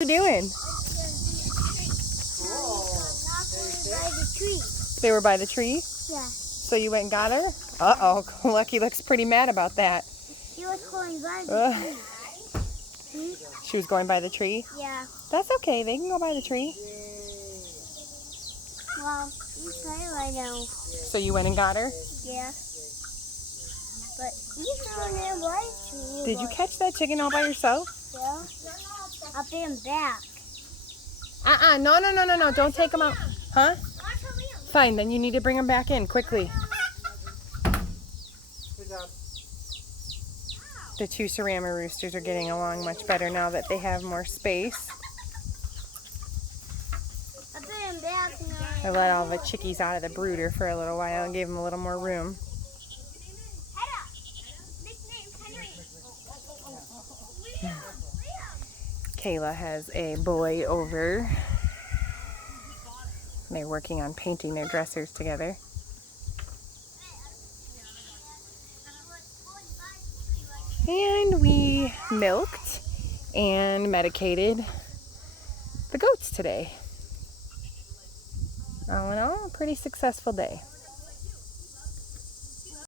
What are you doing? By the tree. They were by the tree? Yeah. So you went and got her? Uh-oh. Lucky looks pretty mad about that. She was going by the tree. She was going by the tree? Yeah. That's okay. They can go by the tree. Well, you play right now. So you went and got her? Yeah. But you found it by the tree. Did you catch that chicken all by yourself? Yeah. Up and back. No. Don't take them out. Huh? Fine, then you need to bring them back in quickly. The two Cerama roosters are getting along much better now that they have more space. Up and back now. I let all the chickies out of the brooder for a little while and gave them a little more room. Kayla has a boy over. They're working on painting their dressers together. And we milked and medicated the goats today. All in all, a pretty successful day.